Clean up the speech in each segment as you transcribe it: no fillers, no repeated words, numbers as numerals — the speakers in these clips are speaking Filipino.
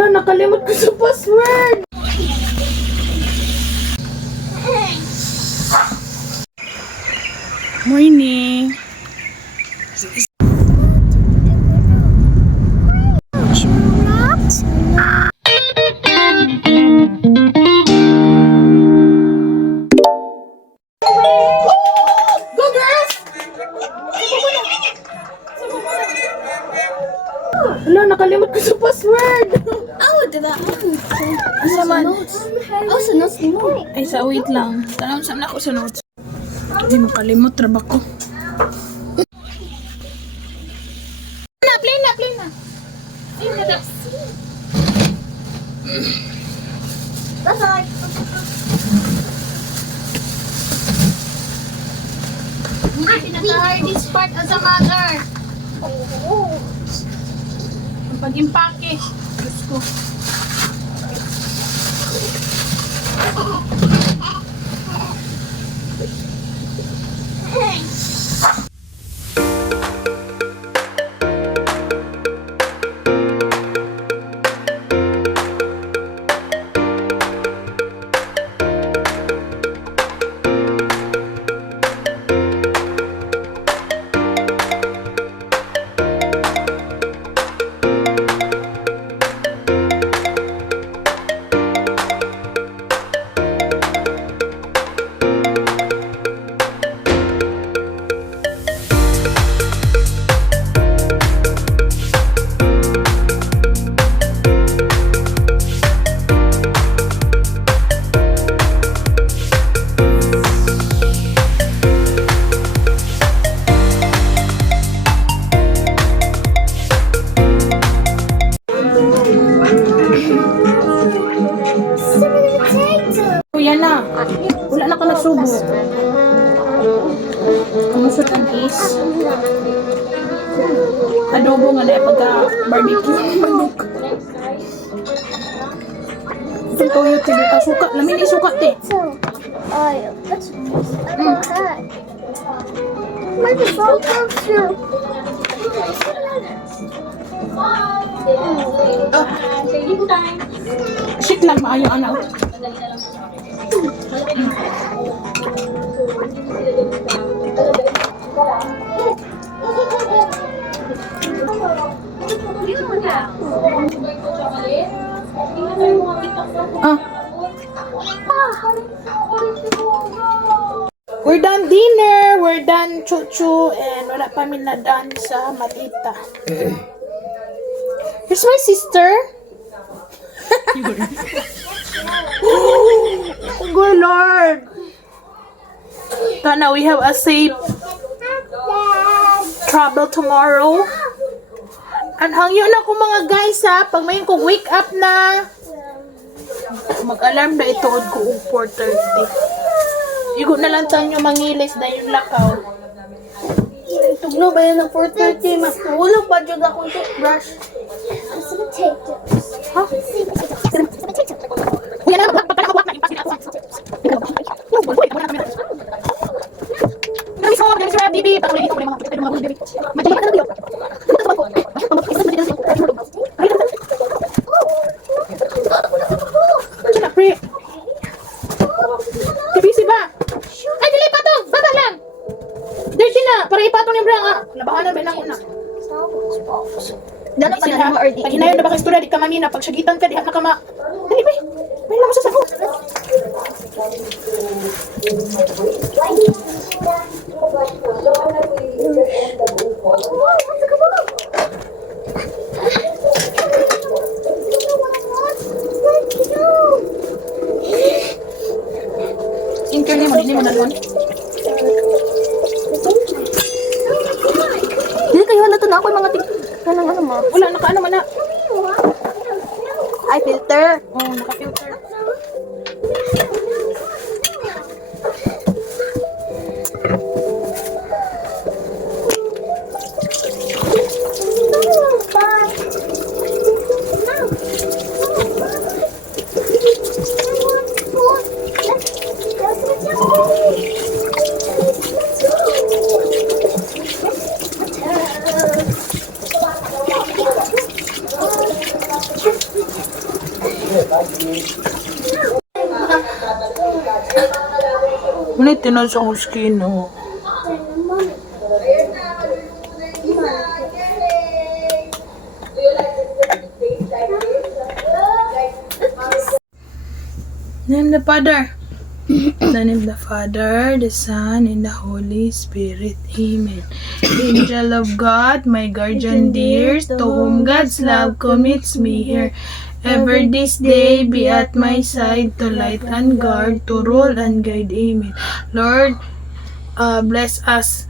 Hala, nakalimot ko sa password. Morning. Go girls! Hala, nakalimot ko sa password. Oh, diba? Asa man? Oh, sa notes mo. Ay, wait lang. Tanong saan ako sa notes. Hindi makalimot, trabak ko. Play na. That's all. Pinaka-hardest part as a mother. Ang pag-impake. Diyos ko. Kuya na. Wala na ka nagsubo. Kamusot ang is. Adobo nga na pagka-barbecue. Manok. Itong toyo tibita. Suka. Lamin suka te. Oil. That's that. My salt too. Shit lang maayo anak. We're done dinner, we're done chuchu, and wala pa min na done sa Matita. Here's my sister. Oh, good Lord. Sana we have a safe travel tomorrow. And hangyo na ko mga guys ha. Pag may ko wake up na, mag-alarm na ituod ko og 4:30. Igo na lang tayo mangilis na yung lakaw. Tugno ba yan ng 4:30? Mas tulog pa dyan akong toothbrush. Ha? Kuya na, papalakawak na impas nila ako. Namiss mo, baby. Patuloy dito ko yung mga kapitid ng mga baby. Madali ka na dito. Diyan na, pre. Busy ba? Ay, dili patong! Baba lang! Dirty na! Para ipatong yung brang, ha? Labahanan ba lang una? Dapat pa na mo or di. Pag hinayon na ba kang istorya, di ka mamina. Pag sagitan ka, di ka kama. Dali, bay. May lang mo sa sako. Skincare niya mo, di mo nalon. Dili kayo na to na ako yung mga kanang ano mo. Wala, naka-ano man na. Eye filter. Oh, naka-filter. Muna tinod sa akong skin, oh. Name the Father. In the name of the Father, the Son, and the Holy Spirit. Amen. Angel of God, my guardian dear, to whom God's love commits me here. Ever this day be at my side, to light and guard, to rule and guide. Amen. Lord, bless us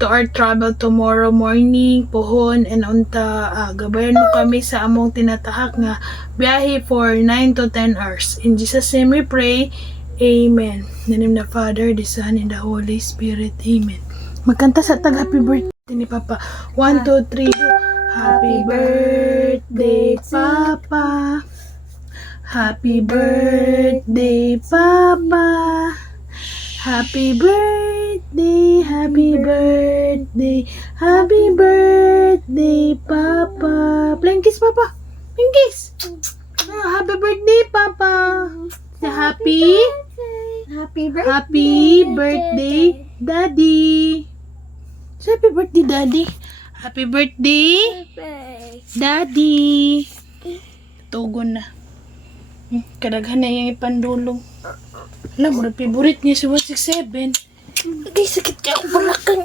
to our travel tomorrow morning, pohon, and unta. Gabayan mo kami sa among tinatahak nga biyahe for 9 to 10 hours. In Jesus' name we pray. Amen. In the name of the Father, the Son, and the Holy Spirit. Amen. Magkanta sa tag happy birthday ni Papa. 1, 2, 3, go. Happy birthday, Papa. Happy birthday, Papa. Happy birthday, happy birthday, happy birthday, Papa. Playing kiss, Papa. Playing kiss. Happy birthday, Papa. Happy birthday, Daddy. Happy birthday, Daddy. Happy birthday, Daddy. Tugon na. Kadaghan na yung ipandulong. Alam mo, favorite niya si 167. Agay, sakit kaya akong balakang.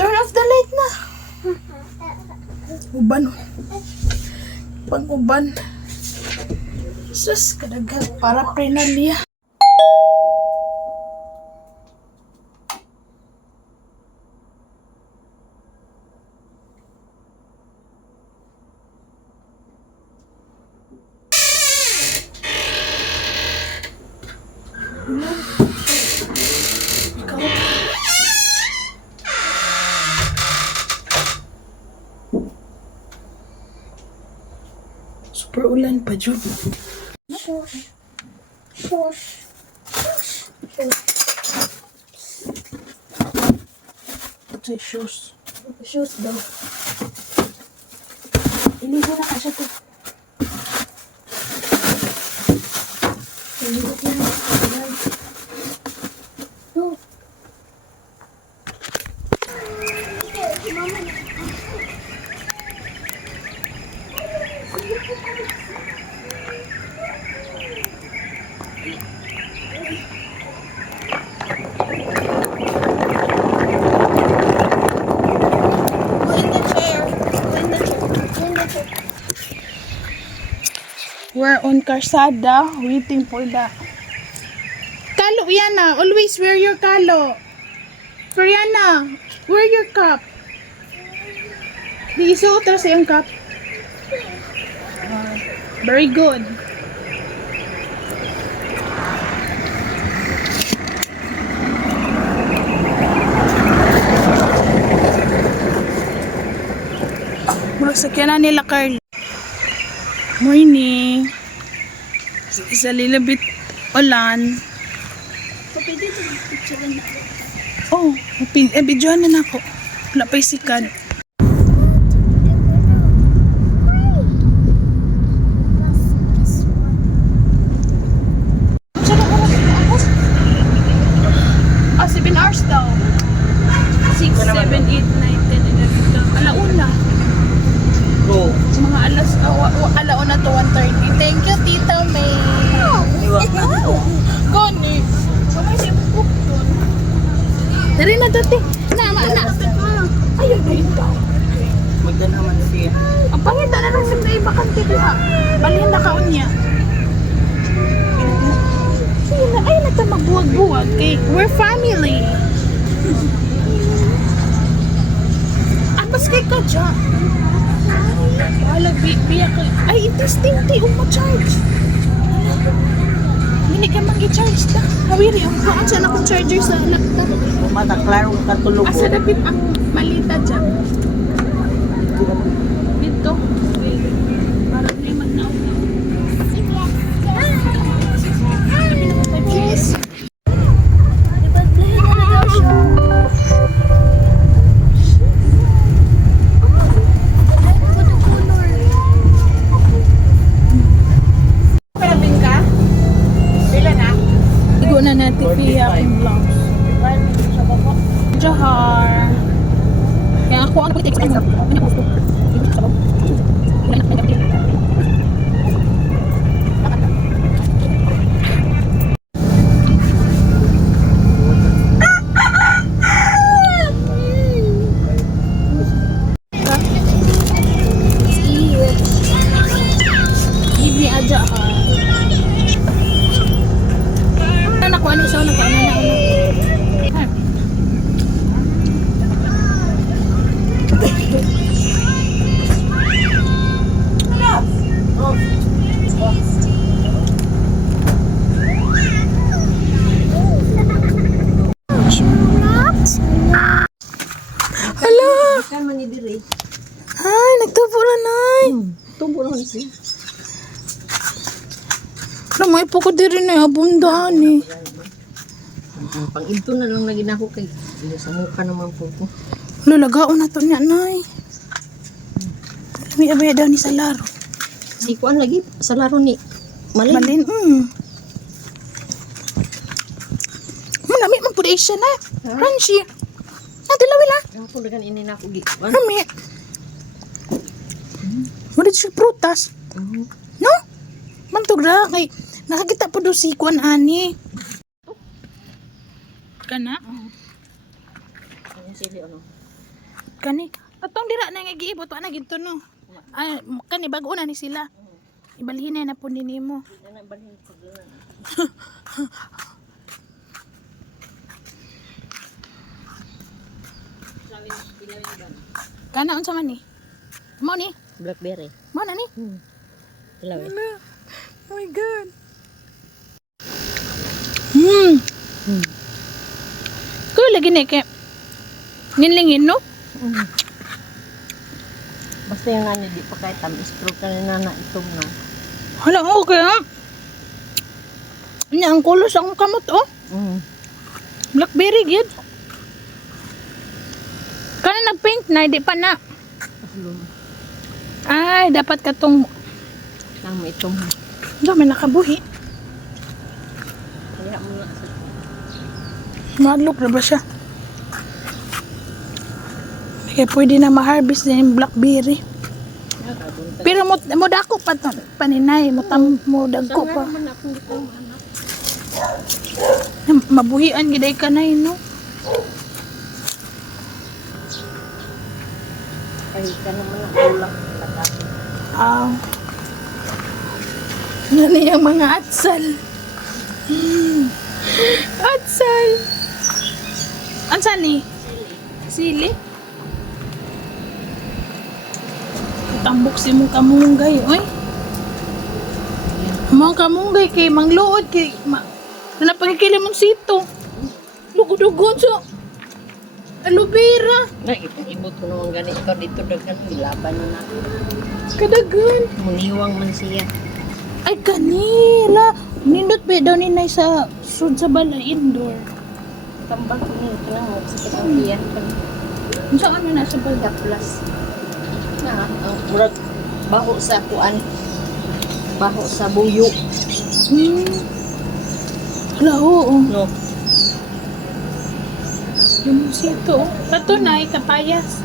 Turn off the light na. Uban. Pang-uban. Sus, kadaghan. Para prenalya. Super ulan pa, Jud. What's shoes? Shoes daw. Iligo na ka siya to. Iligo na. No. We're on Karsada, waiting for the... Kalo, Yana, always wear your kalo. Brianna, wear your cap. Di isuot na sa iyong cap. Very good. Masakyan na nila, Carl. Morning. It's a little bit ulan. Pwede ito picture na. Oh, videohan na ako. Wala pa isikan. Ah, 7 hours daw. 6, 7, 8, 9, 10, 11, 12. Alauna. Go. Mga alauna to 1:30. Thank you, Tita May. Gani. Kamay siya bukok doon. Dari na dati. Na. Ayun na ito. Magdan naman siya. Ang pangita na lang sa iba kanti diha. Balhin na kaon niya. Ayun na ito magbuwag-buwag. Okay? We're family. Apas kay ka dyan. Wala, biyak ka. Ay, interesting, ti. Charge. Hindi ka mag-charge na. Hawiri, ang kuhaan siya na kong charger sa laptop. Mataklaro katulog. Asa dapit ang malita dyan. Dito. Para hindi mag-naw. Yes. sadya ha. Anak ko, ano siya? Nagkaano na ano? Ha? Hala! Kan man ni diri. Ay, nagtubo na, Nay. Tubo na siya. Alam mo, ipo ko diri na abundahan eh. Ang pang-into na lang lagi na ako kay sa mukha naman po ko. Lulagaon na to niya, Nay. May abaya daw ni sa laro. Si kuan lagi sa laro ni Malin. Malin, Malami, magpuday siya na. Crunchy. Nadilawi la. Ako dagan ini na ako gi. Kuan. Lami. Wala siya prutas. No? Mantog na. Kay, nakakita po doon si Kwan Ani. Kana? Ano sili ano? Kani? Atong dira na nga giibot pa na ginto no. Ay, kani bago na ni sila. Ibalhin na po nimo. Ana balhin ko lang. Kana unsa man ni? Mo ni? Blackberry. Mo na ni? Ilaw. Oh my god. Ko lagi ni kay nginlingin no? Basta yung ano di pa kay tamis pero kanina na itong na. Hala, okay ha? Nya ang kulos ang kamot oh. Blackberry gid. Kana nag-paint na, di pa na. Ay, dapat katong Nang may itong. dami nakabuhi. Kaya mo na sa Madlok na ba siya? Kaya pwede na ma-harvest din yung blackberry. nakabunta. Pero mo dako pa to, paninay, mo dagko pa. Naman akong itong anak. Mabuhian giday ka na no. Ay ka naman ang ulang lakas. Yan yung mga atsal. Atsal. Atsal ni? Sili. Tambok si mong kamunggay, oy. Mga kamunggay kay mangluod kay napagkikili mong sito. Lugod-ugod so. Aloe vera. Na ibot ko naman ganito dito dagan bilaban na na. Kadagan. Muniwang man siya. Ay, kanila. Nindot ba daw ninay sa sud sa balay indoor? Tambal ko ni kanang mo sa kapiyan kan Saan ano na sa balay? plus. Na ang murag baho sa kuan. Baho sa buyo. Hala, oo. No. Yung sito. Tato na, kapayas.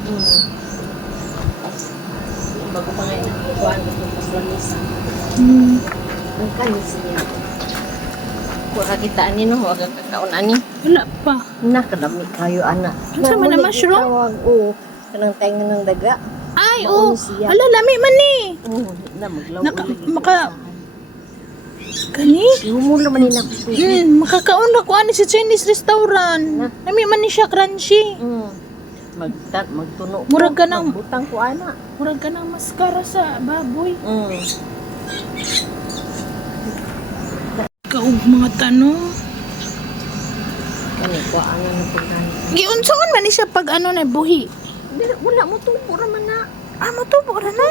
Bago pa ngayon kuan ko pas lamisa. Ang kanis niya. Kung nakita ani no, wag ang kakaon ani. Wala pa. Nakadami kayo ana. Ano sa mga mushroom? Oo. Kanang tayo ng daga. Ay, Mauna oo. siya. Hala, lami man ni. Oo, na maglaw. Kani? Humula man nila ko. Makakaon na ko ani sa Chinese restaurant. Lami man ni siya crunchy. Magtuno. Murag ka ng- Butang ko ana. Murag ka ng maskara sa baboy. Ikaw, mga tanong. Kani ko ana ng pagkain. Giunsaon man ni siya pag ano na buhi. Wala mo tubo raman na. Matubo ra na.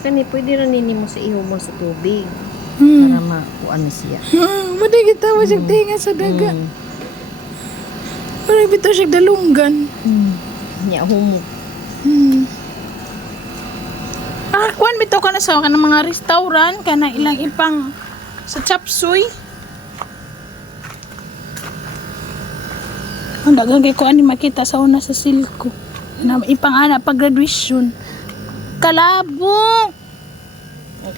Kani pwede ra nini mo sa iho mo sa tubig para makuan na siya. Madigit tawa siya tinga sa daga. Parang bitaw siya dalunggan. Nya humok. Kuan bitaw ka na sa kanang mga restaurant kana ilang ipang sa chapsuy. Ang dagang kay ko ani makita sa una sa silko. Na ipang ana pag graduation. Kalabo.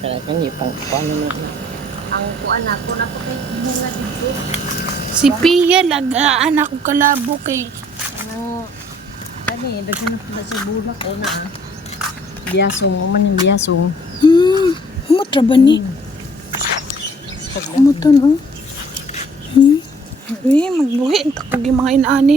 Kani pang kuan na. Ang kuan ako na to kay bunga dito. Si Pia lagaan ako kalabo kay Anong kani daghan na pala sa bulak o na. Biyasong man yung biyasong. Humot Traba ni. Kumuton, oh. Magbuhi. Takog yung mga inaani.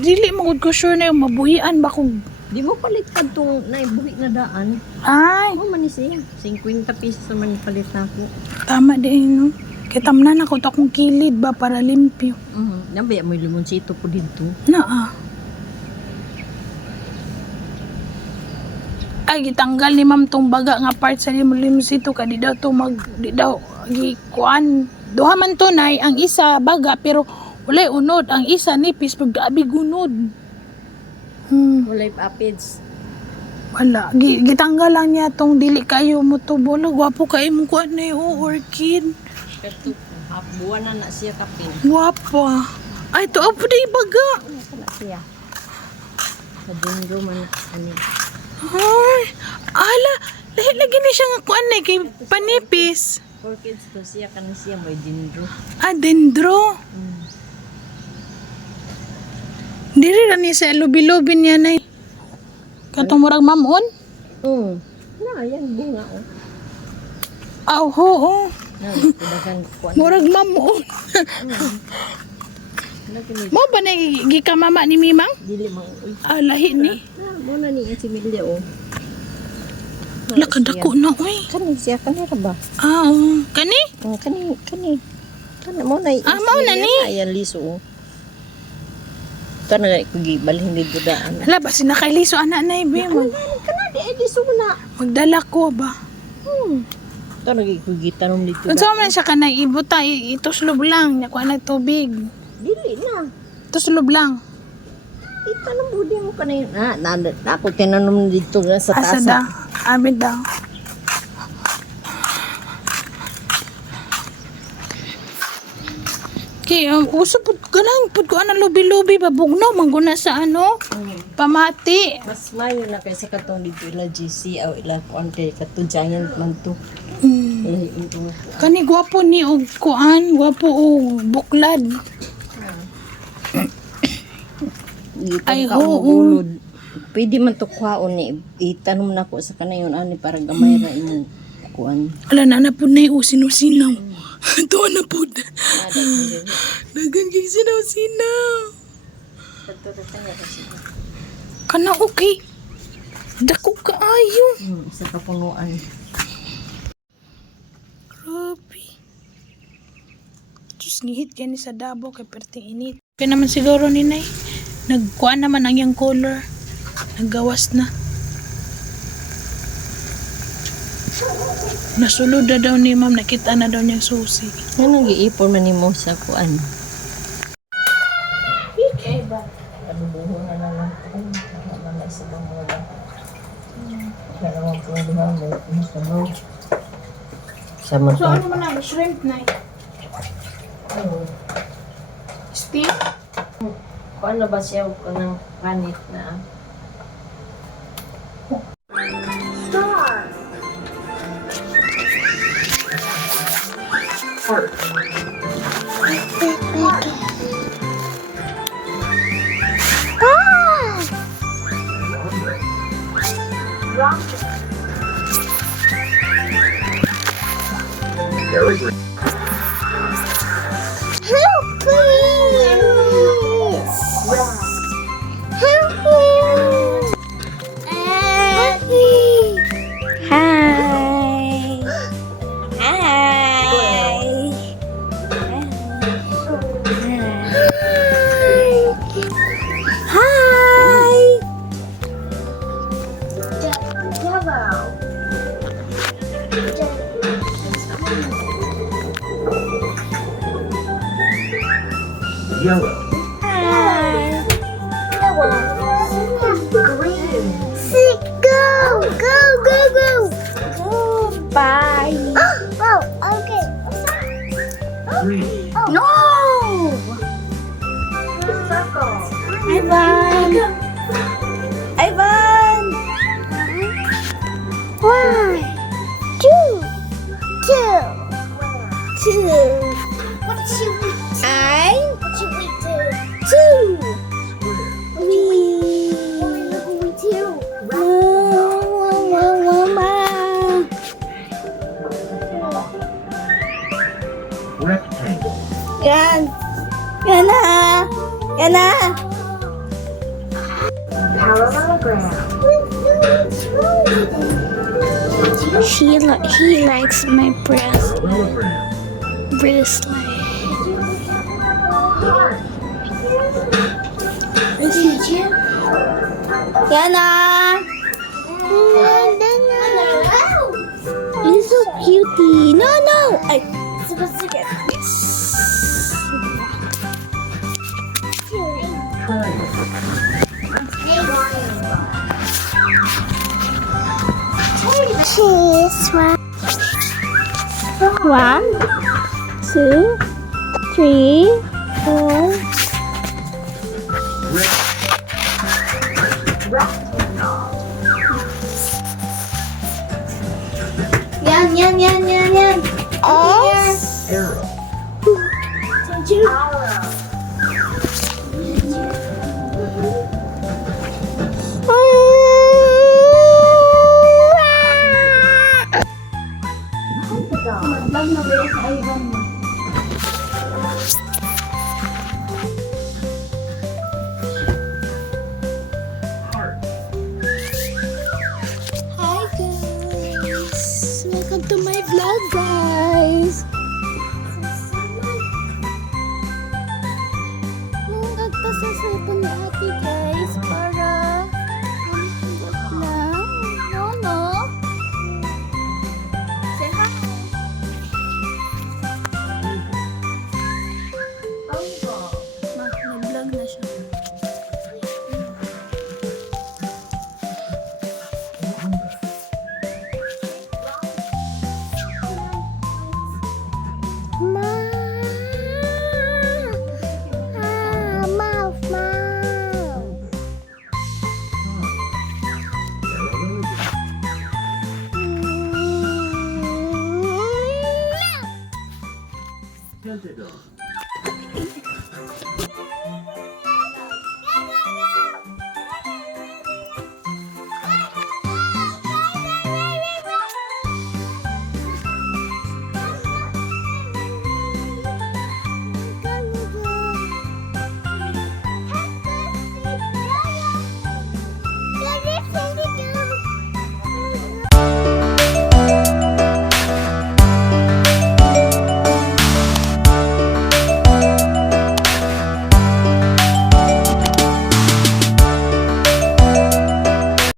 Dili, magod ko sure na yung mabuhian ba kung... Di mo palit ka itong naibuhi na daan. Ay, Ano man ni siya? 50 pesos naman palit na ako. tama din, no? Kaya tamnan ako akong kilid ba para limpyo. Nabaya mo yung limonsito po dito. Na. Ay, gitanggal ni ma'am tong baga nga part sa limonsito ka di daw to di daw gikuan. Duha man to nay ang isa baga pero walay unod, ang isa nipis pag abi gunod. Walay papids. Wala, gitanggal lang niya tong dili kayo mo to bolo. Gwapo kayo mo kuan na orchid. Kato, buwan na siya kapin. Gwapa. Ay, to apo di baga. Ano ka na siya? Sa dinggo man ani. Ay, ala, lahi lagi ni siya nga kuan na kay panipis. Orchids to siya kan siya may dindro. Ah, dendro. Diri ra ni sa lubi-lubi niya na. Katong murag mamon? Na, yan bunga oh. Aw, oo. Na, kudagan ko. Murag mamon. Mo ba na gikamama ni Mimang? Dili mo. Uy. Ah, lahi ni. Mo na ni si Milya oh. Lakadako na, uy. Kani siya kanira ba? Ah, oo. Kani? Kani. Kana mo na. Mao na ni. Ayan liso oh. Kana ko gibalhin dito daan. Hala, ba sinakayliso anak na ibe mo. Kana di liso na. Magdala ko ba? Kana ko gitanom dito. Kung saan man siya ka na ibuta, ituslob lang. Nakuha na tubig. Dili na. Tuslob lang. Itanong budi mo kana yun. Ako tinanom dito nga sa Asa tasa. da? Abid daw. Okay, uso po ganang po ko ang lubi-lubi babugno mangguna sa ano pamati. Mas mayo na kaysa katong dito ila GC o ila konti katong giant man to. Kani gwapo ni og kuan, gwapo og buklad. Ay, oo. Pwede man to kwaon ni itanom na ko sa kanayon ani para gamay ra imong kuan. Ala na po na yung sinaw-sinaw. Ito na po. Dagan kay sinaw-sinaw. Kana okay. Dako ka ayo. Sa kapunuan. Grabe. Diyos ngihit yan sa Davao kay perting init. Kaya naman siguro ni Nay. Nagkuha naman ang yung color. Naggawas na. Nasulod na daw ni ma'am. Nakita na daw niyang susi. Ano giipon man nimo sa kuan? Okay ba? Padubuhon na lang. Wala na sa bangola. Kaya mo po diha mo sa mo. Sama So ano man ang shrimp na steak? Kuan na ba siya ko ng panit na? Help, please! Help me! Hi! Hi! Hi! Yellow. Hi! Green. Sick, go! Go, go, go! Go! Bye! Oh, okay. Green. No! Ivan! Ivan! One, two. What should we do? What should we do? Two. What should we do? Yan na. He likes my breast. Breast like. Yan na. He's so cutie. No, no. Ay. Cheese. One, two, three, four. Yan. S. Arrow. Vlog na ba sa Ivan mo?